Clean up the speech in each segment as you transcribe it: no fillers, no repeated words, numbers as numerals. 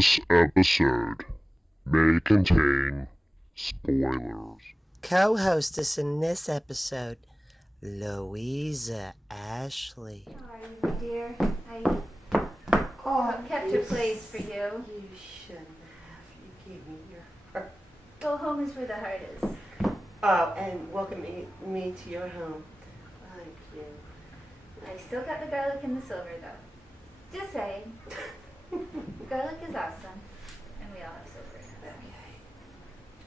This episode may contain spoilers. Co-hostess in this episode, Louisa Ashley. How are you, my dear? I kept a place for you. You shouldn't have. You gave me your heart. Well, home is where the heart is. Oh, and welcome me to your home. Thank you. I still got the garlic and the silver, though. Just saying. Garlic is awesome, and we all have silver in it.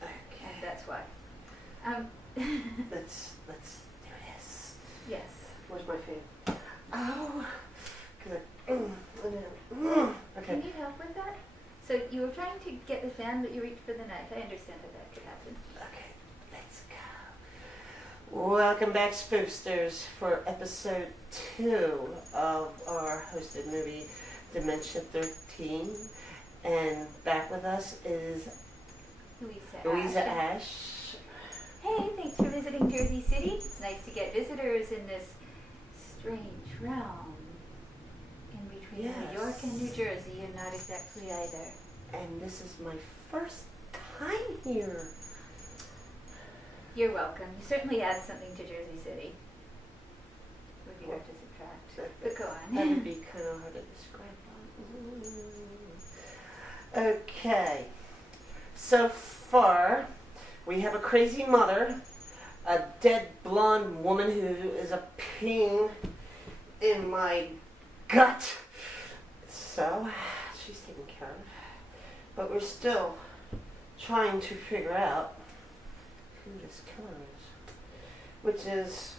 Okay. And that's why. Let's do this. Yes. Where's my food? Oh. Okay. Can you help with that? So you were trying to get the fan, but you reached for the knife. I understand how that could happen. Okay. Let's go. Welcome back, Spoofsters, for episode 2 of our hosted movie, Dementia 13. And back with us is Louisa Ash. Hey, thanks for visiting Jersey City. It's nice to get visitors in this strange realm. In between New York and New Jersey, you're not exactly either. And this is my first time here. You're welcome. You certainly add something to Jersey City. Would be hard to subtract. But go on. That would be kind of hard to describe. Okay. So far, we have a crazy mother, a dead blonde woman who is a pain in my gut. So, she's taken care of. But we're still trying to figure out who this killer is, which is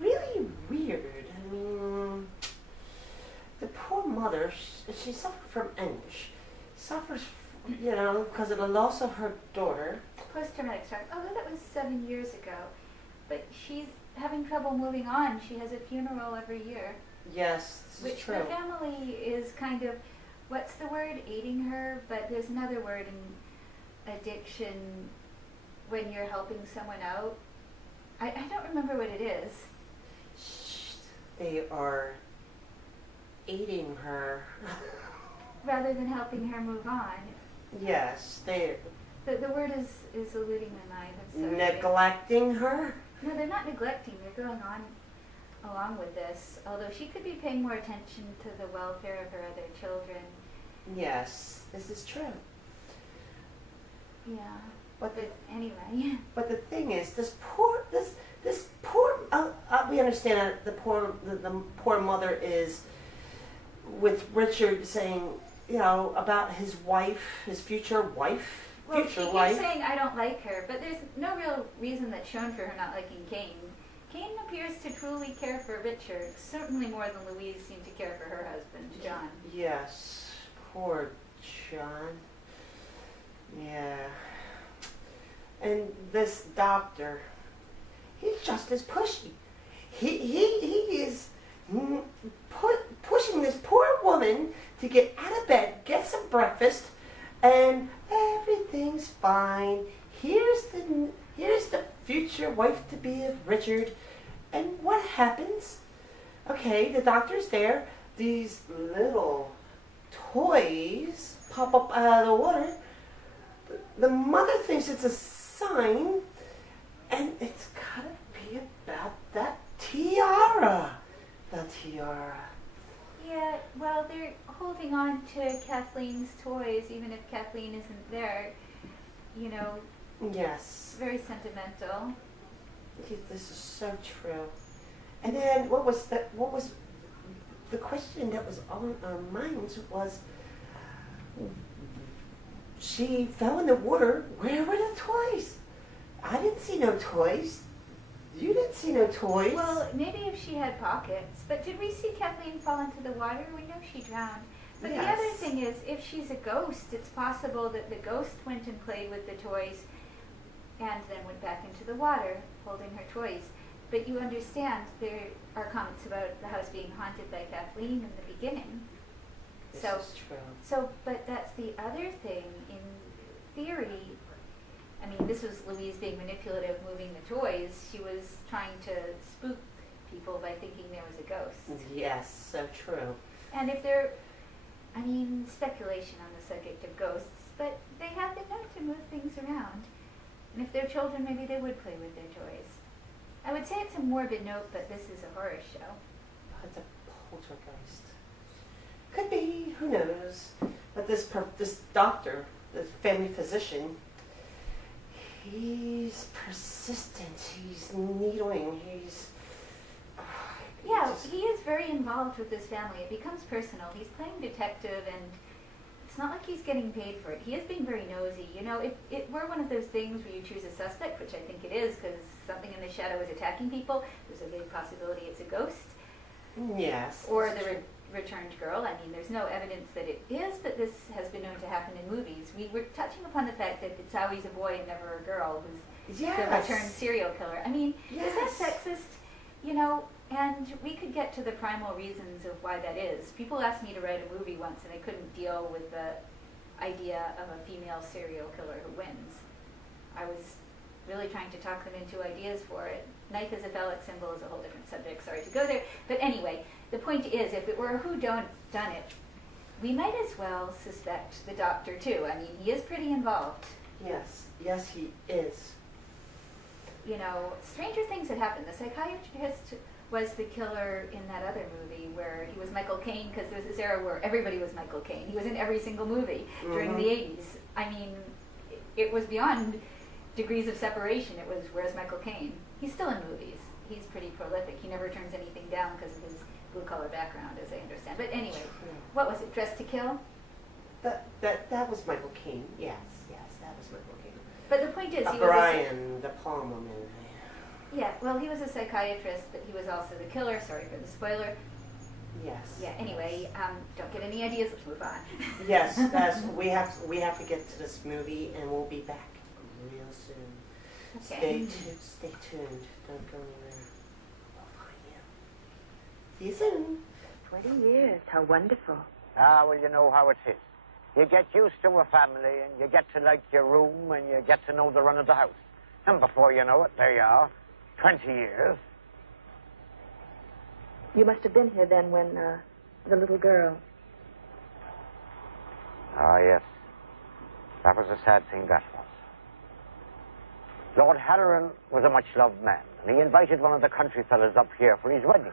really weird. I mean, the poor mother, she suffered from anguish, suffers, because of the loss of her daughter. Post-traumatic stress. Although that was 7 years ago. But she's having trouble moving on. She has a funeral every year. Yes, this is Which true. the family is kind of, what's the word? Aiding her? But there's another word in addiction when you're helping someone out. I don't remember what it is. They are aiding her. Rather than helping her move on. Yes, they The word is eluding my mind. I'm sorry. neglecting her. No, they're not neglecting. They're going on along with this. Although she could be paying more attention to the welfare of her other children. Yes, this is true. Yeah. But anyway. But the thing is, this poor. We understand that the poor mother is with Richard saying, about his wife, his future wife. Well, she keeps saying, I don't like her, but there's no real reason that's shown for her not liking Kane. Kane appears to truly care for Richard, certainly more than Louise seemed to care for her husband, John. Yes, poor John. Yeah. And this doctor, he's just as pushy. He is pushing this poor woman to get out of bed, get some breakfast, and everything's fine. Here's the future wife to be of Richard. And what happens? Okay, the doctor's there. These little toys pop up out of the water. The mother thinks it's a sign, and it's gotta be about that tiara. The tiara. Yeah, well, they're holding on to Kathleen's toys, even if Kathleen isn't there. Yes. Very sentimental. This is so true. And then what was the question that was on our minds was, she fell in the water. Where were the toys? I didn't see no toys. You didn't see no toys. Well, maybe if she had pockets. But did we see Kathleen fall into the water? We know she drowned. But Yes. the other thing is, if she's a ghost, it's possible that the ghost went and played with the toys and then went back into the water holding her toys. But you understand, there are comments about the house being haunted by Kathleen in the beginning. This So, is true. but that's the other thing. In theory, I mean, this was Louise being manipulative, moving the toys. She was trying to spook people by thinking there was a ghost. Yes, so true. And if there, I mean, speculation on the subject of ghosts, but they have been known to move things around. And if they're children, maybe they would play with their toys. I would say it's a morbid note, but this is a horror show. Oh, it's a poltergeist. Could be, who knows. But this doctor, this family physician, he's persistent, he's needling, Yeah, he is very involved with this family. It becomes personal. He's playing detective, and it's not like he's getting paid for it. He is being very nosy. You know, if it were one of those things where you choose a suspect, which I think it is, because something in the shadow is attacking people, there's a big possibility it's a ghost. Yes. Or the returned girl. I mean, there's no evidence that it is, but this has been known to happen in movies. We were touching upon the fact that it's always a boy and never a girl who's the returned serial killer. I mean, is that sexist? You know, and we could get to the primal reasons of why that is. People asked me to write a movie once, and I couldn't deal with the idea of a female serial killer who wins. I was really trying to talk them into ideas for it. Knife as a phallic symbol is a whole different subject. Sorry to go there. But anyway, the point is, if it were a whodunit, we might as well suspect the doctor, too. I mean, he is pretty involved. Yes, he is. You know, stranger things had happened. The psychiatrist was the killer in that other movie where he was Michael Caine, because there was this era where everybody was Michael Caine. He was in every single movie during the 80s. I mean, it was beyond degrees of separation. It was, where's Michael Caine? He's still in movies. He's pretty prolific. He never turns anything down because of his blue-collar background, as I understand. But anyway, what was it, Dressed to Kill? That was Michael Caine. Yes, that was Michael Caine. But the point is, he Brian De Palma movie. Yeah, well, he was a psychiatrist, but he was also the killer. Sorry for the spoiler. Yes. Yeah. Anyway, don't get any ideas. Let's move on. Yes, we have to get to this movie, and we'll be back real soon. Okay. Stay tuned. Don't go anywhere. We'll find you. See you soon. 20 years. How wonderful. Ah, well, you know how it is. You get used to a family, and you get to like your room, and you get to know the run of the house. And before you know it, there you are. 20 years. You must have been here then when the little girl. Ah, yes. That was a sad thing, that was. Lord Halloran was a much-loved man, and he invited one of the country fellas up here for his wedding.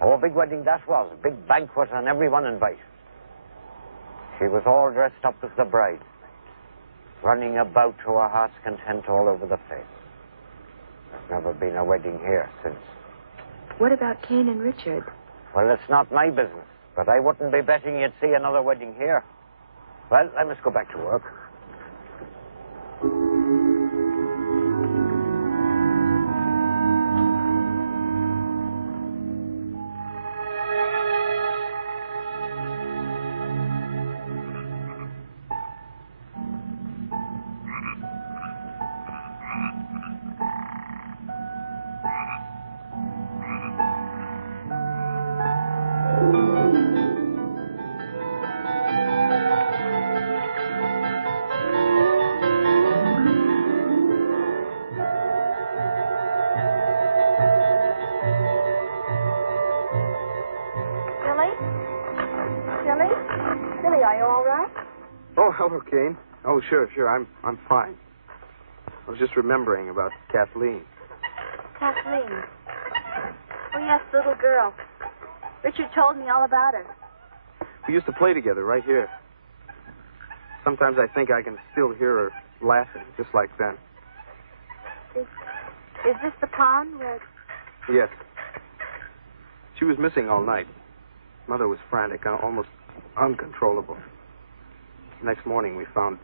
Oh, a big wedding that was. A big banquet, and everyone invited. She was all dressed up as the bride, running about to her heart's content all over the place. There's never been a wedding here since. What about Cain and Richard? Well, it's not my business, but I wouldn't be betting you'd see another wedding here. Well, I must go back to work. Billy, are you all right? Oh, hello, Cain. Oh, sure. I'm fine. I was just remembering about Kathleen. Kathleen. Oh, yes, the little girl. Richard told me all about her. We used to play together right here. Sometimes I think I can still hear her laughing, just like then. Is this the pond where... Yes. She was missing all night. Mother was frantic, almost uncontrollable. Next morning, we found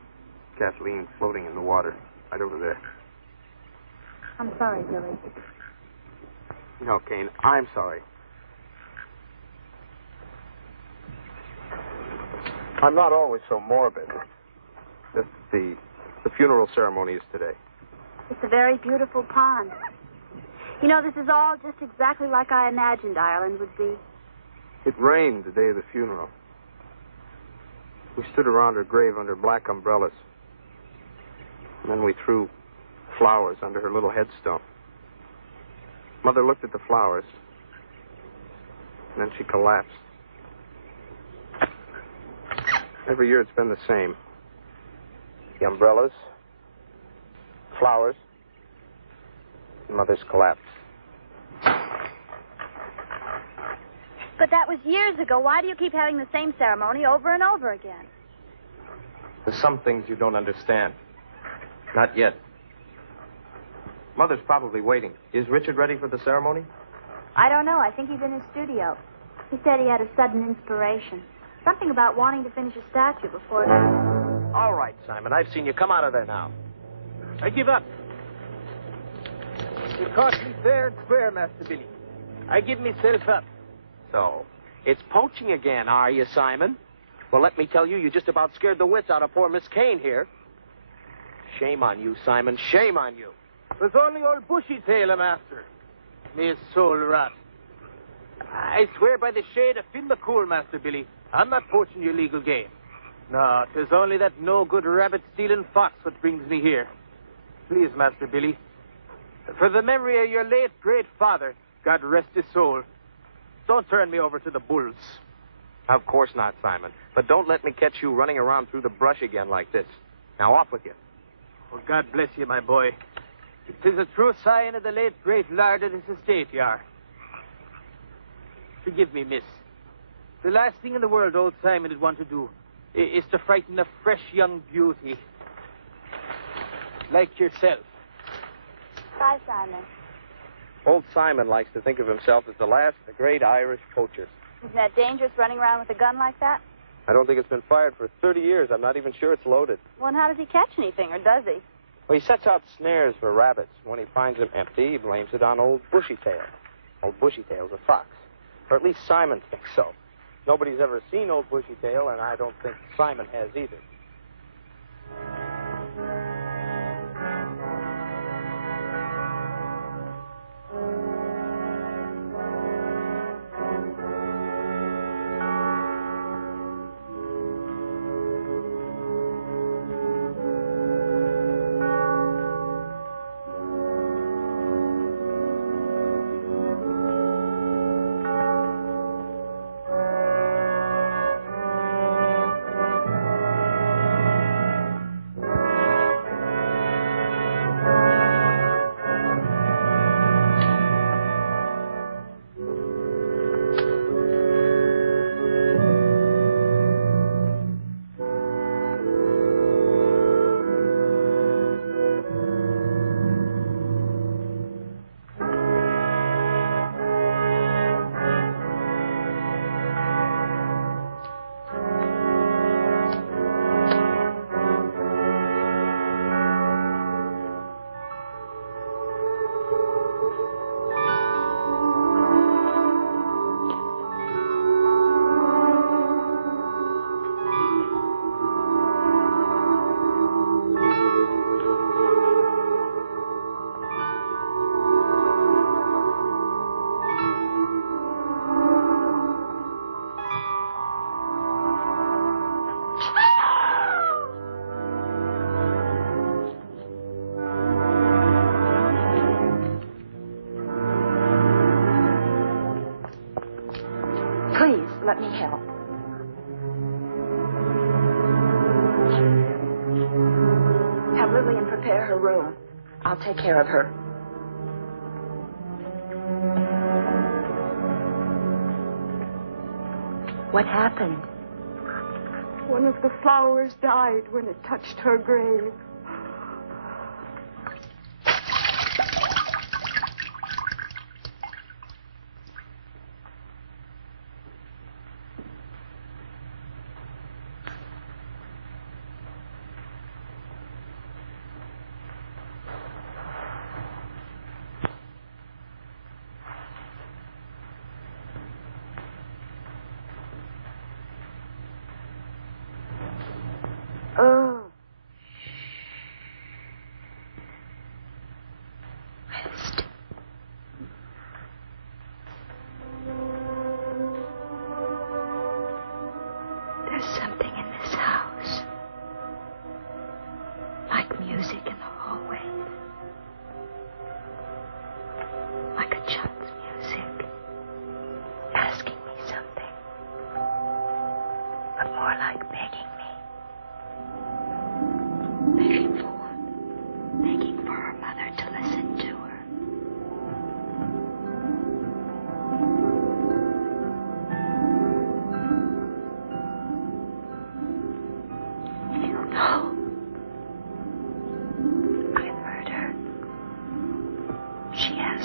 Kathleen floating in the water right over there. I'm sorry, Billy. No, Cain, I'm sorry. I'm not always so morbid. Just the funeral ceremony is today. It's a very beautiful pond. You know, this is all just exactly like I imagined Ireland would be. It rained the day of the funeral. We stood around her grave under black umbrellas. And then we threw flowers under her little headstone. Mother looked at the flowers, and then she collapsed. Every year it's been the same. The umbrellas, flowers, Mother's collapse. But that was years ago. Why do you keep having the same ceremony over and over again? There's some things you don't understand. Not yet. Mother's probably waiting. Is Richard ready for the ceremony? I don't know. I think he's in his studio. He said he had a sudden inspiration. Something about wanting to finish a statue before... All right, Simon. I've seen you. Come out of there now. I give up. It cost me fair and square, Master Billy. I give myself up. So, it's poaching again, are you, Simon? Well, let me tell you, you just about scared the wits out of poor Miss Kane here. Shame on you, Simon. Shame on you. It was only old Bushy Tail, Master. May his soul rot. I swear by the shade of Finn McCool, Master Billy, I'm not poaching your legal game. No, 'tis only that no-good rabbit-stealing fox what brings me here. Please, Master Billy, for the memory of your late great father, God rest his soul, don't turn me over to the bulls. Of course not, Simon. But don't let me catch you running around through the brush again like this. Now, off with you. Well, God bless you, my boy. It is a true sign of the late great lord of this estate you are. Forgive me, miss. The last thing in the world old Simon would want to do is to frighten a fresh young beauty like yourself. Bye, Simon. Old Simon likes to think of himself as the last of the great Irish poachers. Isn't that dangerous, running around with a gun like that? I don't think it's been fired for 30 years. I'm not even sure it's loaded. Well, and how does he catch anything, or does he? Well, he sets out snares for rabbits. When he finds them empty, he blames it on old Bushy Tail. Old Bushy Tail's a fox. Or at least Simon thinks so. Nobody's ever seen old Bushy Tail, and I don't think Simon has either. Please, let me help. Have Lillian prepare her room. I'll take care of her. What happened? One of the flowers died when it touched her grave. Oh.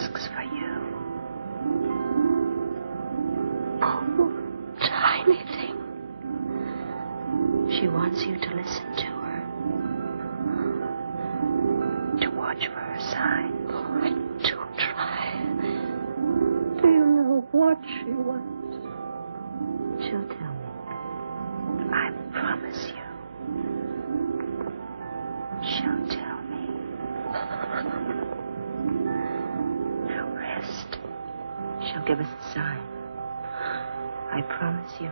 asks for you. Oh, tiny thing. She wants you to listen to her. To watch for her signs. To try. Do you know what she wants? She'll tell me. I promise you. She'll tell me. Now rest. She'll give us a sign. I promise you.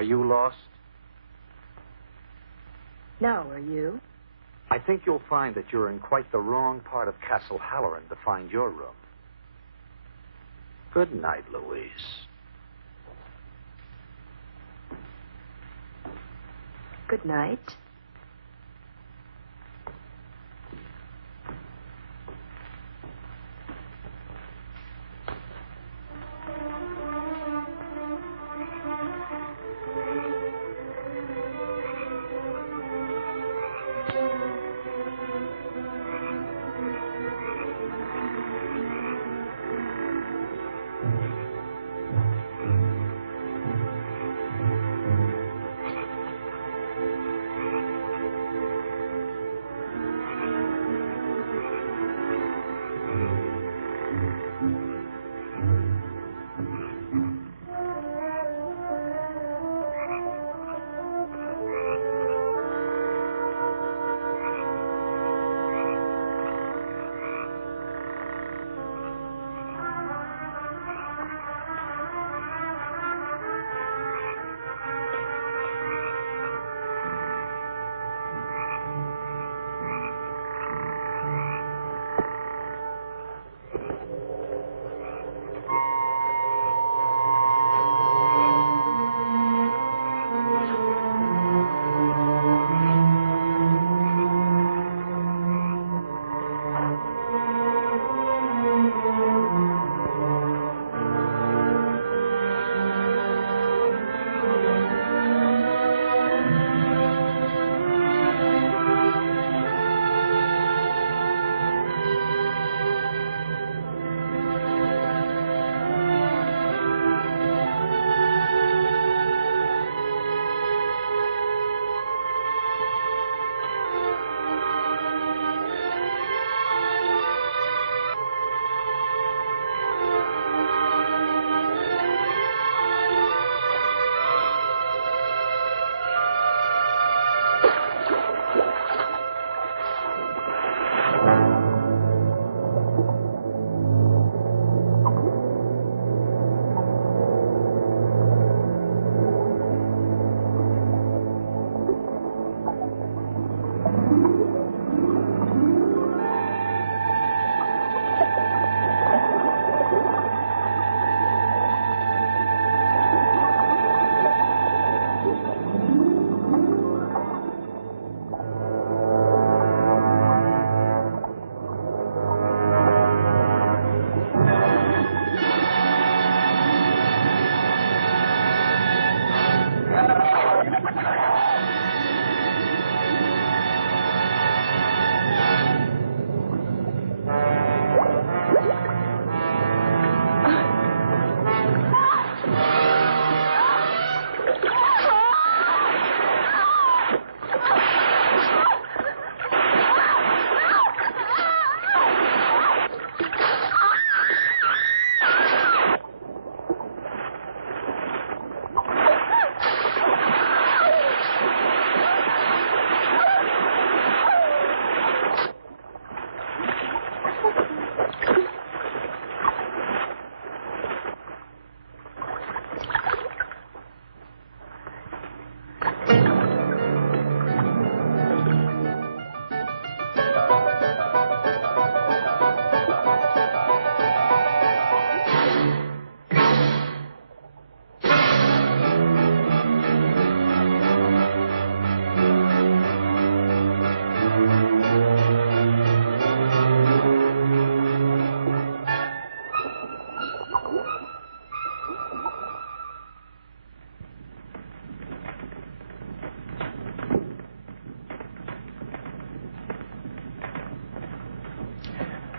Are you lost? No, are you? I think you'll find that you're in quite the wrong part of Castle Halloran to find your room. Good night, Louise. Good night.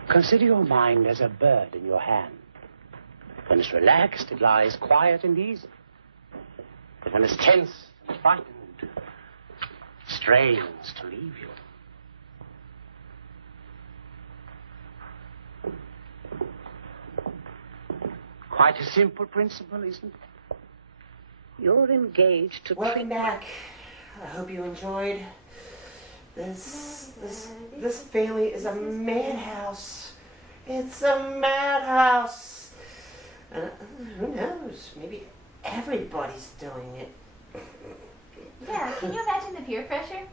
Consider your mind as a bird in your hand. When it's relaxed, it lies quiet and easy. But when it's tense and frightened, it strains to leave you. Quite a simple principle, isn't it? You're engaged to... Welcome back. I hope you enjoyed. This family is a madhouse. It's a madhouse. And who knows? Maybe everybody's doing it. Yeah, can you imagine the peer pressure?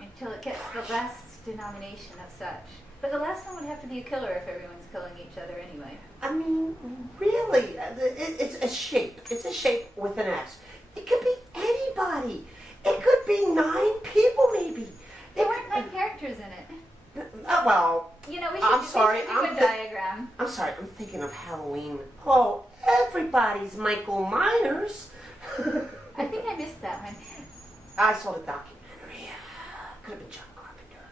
Until it gets the last denomination of such. But the last one would have to be a killer if everyone's killing each other anyway. I mean, really, it's a shape. It's a shape with an S. It could be anybody. It could be 9 people, maybe. There weren't 9 characters in it. Well, You know, we I'm should sorry. do a diagram. I'm sorry. I'm thinking of Halloween. Oh, everybody's Michael Myers. I think I missed that one. I saw the documentary. Could have been John Carpenter.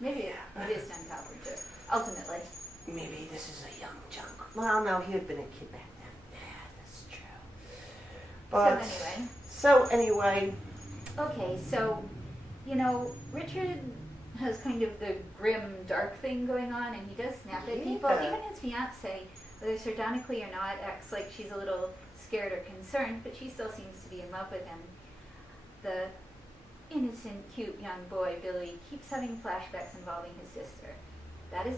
Maybe it is John Carpenter, ultimately. Maybe this is a young John Carpenter. Well, no, he would have been a kid back then. Yeah, that's true. But, So anyway. Okay, so, you know, Richard has kind of the grim, dark thing going on, and he does snap at people. Even his fiancée, whether sardonically or not, acts like she's a little scared or concerned, but she still seems to be in love with him. The innocent, cute young boy, Billy, keeps having flashbacks involving his sister. That is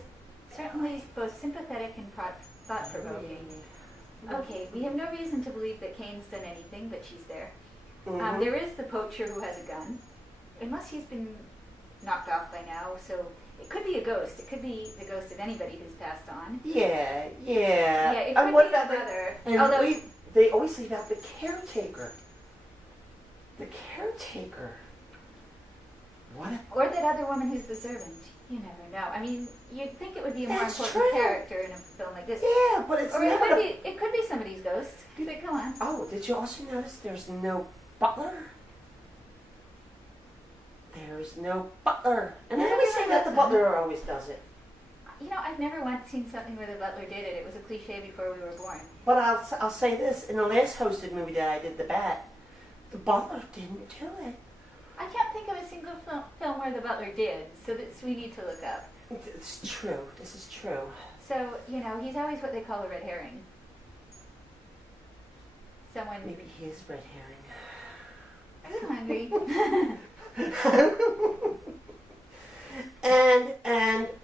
certainly both sympathetic and thought-provoking. Okay, we have no reason to believe that Kane's done anything, but she's there. There is the poacher who has a gun, unless he's been knocked off by now, so it could be a ghost. It could be the ghost of anybody who's passed on. Yeah. Yeah, it could what be about the brother. And Although they always leave out the caretaker. The caretaker. What? Or that other woman who's the servant. You never know. I mean, you'd think it would be a more That's important true. character in a film like this. Yeah, but it's or never it could be somebody's ghost. But go on. Oh, did you also notice there's no butler? There's no butler. And I always say that the butler always does it. You know, I've never once seen something where the butler did it. It was a cliche before we were born. But I'll say this. In the last hosted movie that I did, The Bat, the butler didn't do it. I can't think of a single film where the butler did, so that's we need to look up. It's true. This is true. So, you know, he's always what they call a red herring. Someone... Maybe he is red herring. I'm hungry.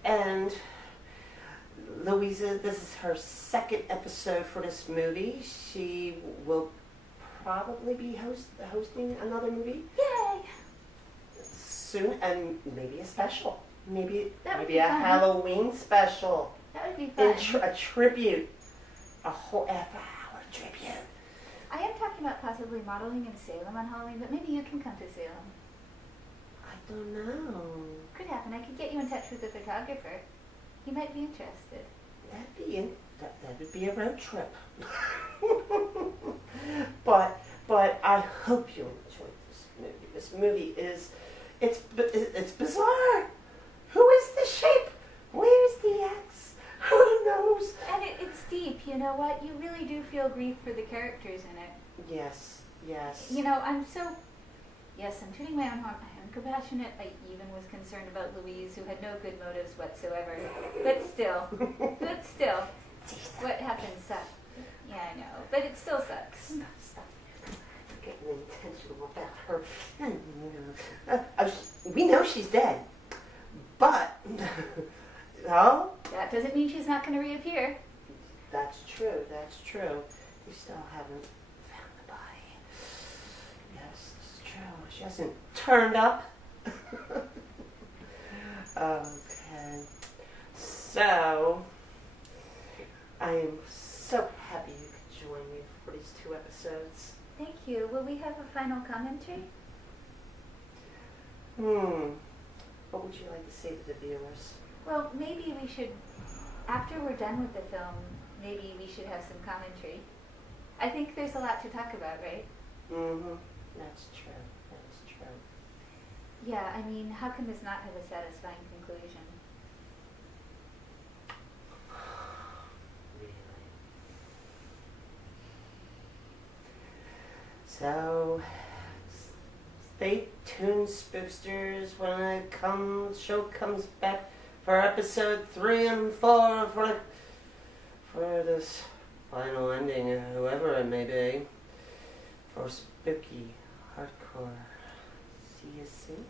and Louisa, this is her second episode for this movie. She will probably be hosting another movie. Yay! Soon, and maybe a special. Maybe That would maybe be a fun. Halloween special. That would be fun. A tribute. A whole half-hour tribute. I am talking about possibly modeling in Salem on Halloween, but maybe you can come to Salem. I don't know. Could happen. I could get you in touch with the photographer. He might be interested. That would be a road trip. But I hope you enjoyed this movie. This movie is it's bizarre. Who is the shape? Where's the X? Who knows? And it's deep. You know what? You really do feel grief for the characters in it. Yes. You know, I'm tooting my own horn. I'm compassionate. I even was concerned about Louise, who had no good motives whatsoever. But still, what happened sucked. Yeah, I know. But it still sucks. Stop. Getting intentional about her. We know she's dead. But, no? That doesn't mean she's not going to reappear. That's true. We still haven't found the body. Yes, it's true. She hasn't turned up. Okay. So, I am so happy you could join me for these 2 episodes. Thank you. Will we have a final commentary? What would you like to say to the viewers? Well, maybe we should, after we're done with the film, maybe we should have some commentary. I think there's a lot to talk about, right? That's true. Yeah, I mean, how can this not have a satisfying conclusion? Really? So, stay tuned, spooksters, when the show comes back for episode 3 and 4 for this final ending, whoever it may be, for spooky hardcore. See you soon,